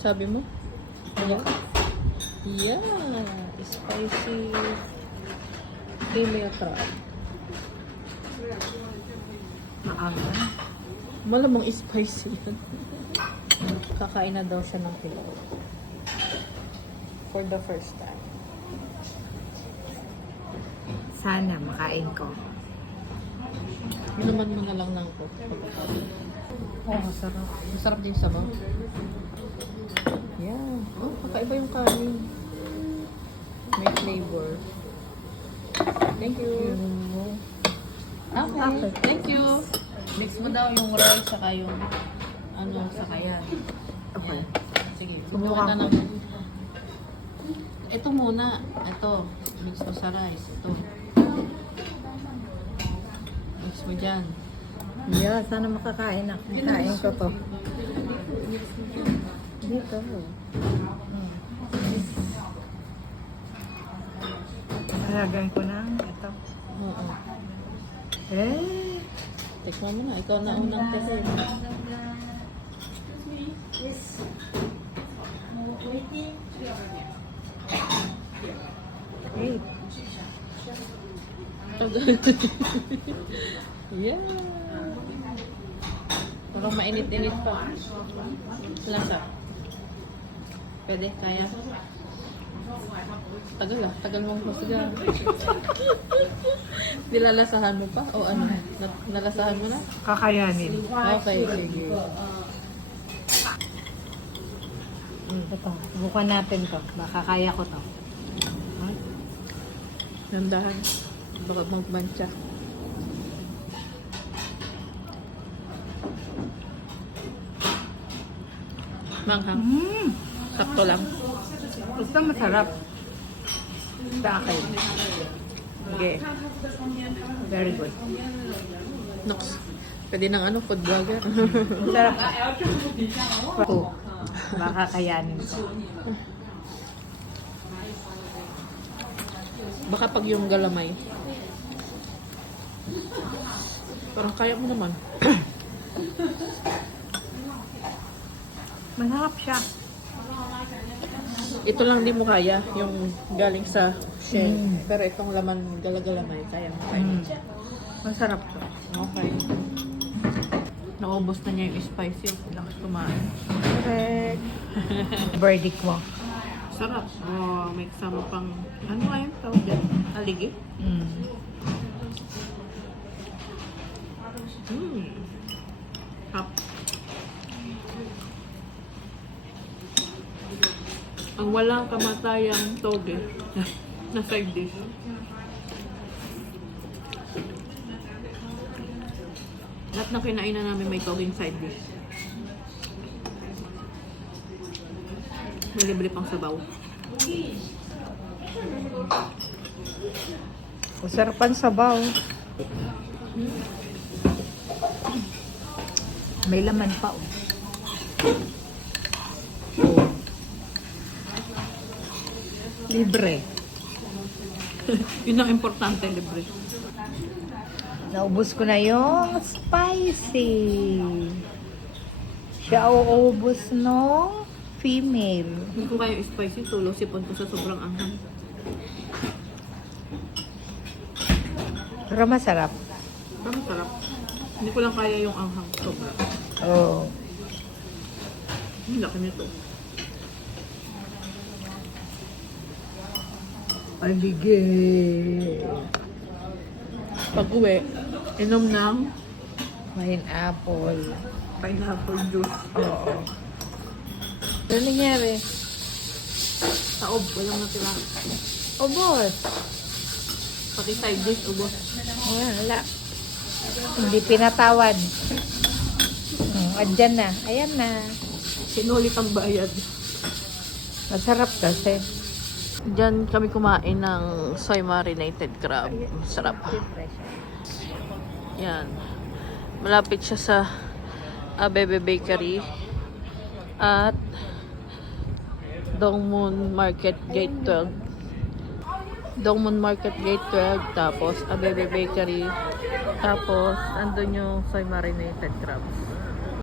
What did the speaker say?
Sabi mo? Ayan. Yeah. Spicy female crab. Maanga. Malamang spicy yan. Kakain na daw siya ng pilaw. For the first time. Sana makain ko. Inuman mo na lang ng coke. Oh, masarap. Masarap din yung sabaw. Yan. Oh, kakaiba yung kanin. May flavor. Thank you. Okay. Thank you. Mix mo daw yung rice saka yung saka yan. Okay. Sige. Subukan Subukan ko. na. Ito muna. Ito. Mix mo sa rice. Ito. Mix mo dyan. Yeah, sana makakain ako. Kain ko to. Dito. Lagay ko na ito. Oo. Eh. Tikman mo na. Ikaw na unang kasi. Hey. Yeah. Parang mainit-init pa. Lasa. Pwede, kaya. Tagal ah. Tagal mong husga. Nilalasahan mo pa? O ano? Nalasahan mo na? Kakayanin. Okay, sige. Ito. Bukan natin to. Makakaya ko to. Nandahan. Baka magmancha. Manghang. Sakto lang. Basta masarap. Sa akin. Okay. Very good. Nox. Pwede ng food vlogger. Masarap. Ito. Makakayanin ko. Baka pag yung galamay. Parang kaya mo naman. Masarap siya. Ito lang di mo kaya, yung galing sa shell. Mm. Pero itong laman galagalamay, kaya mo kaya. Masarap to. Okay. Naubos na niya yung spicy. Lakas kumain. Correct. Verdict mo. Sarap. Oh, may kasama pang, ano nga yun? Tawag dyan? Aligi? Hap. Ang walang kamatayang toge na side dish. Lahat na kinainan namin may togeng side dish. May libre pang sabaw. Masarapan sabaw. May laman pa oh. Libre. Yun ang importante, libre. Naubos ko na yung spicy. Siya uubos nung female. Hindi ko kaya yung spicy, tulo sipon ko sa sobrang anghang. Pero masarap. Pero masarap. Hindi ko lang kaya yung anghang sobra. Oh. Ang laki nito. Aligay. Pag uwi, inom ng Pineapple. pineapple juice. Oo. Ano nangyari? Taob, walang natira. Ubos. Pati side dish, ubos. Wala. Hindi pinatawad. Andyan na. Ayan na. Sinulit ang bayad. Masarap kasi. Diyan kami kumain ng soy marinated crab. Sarap. Yan. Malapit siya sa Abebe Bakery at Dongmun Market Gate 12. Dongmun Market Gate 12, tapos Abebe Bakery, tapos andun yung soy marinated crabs.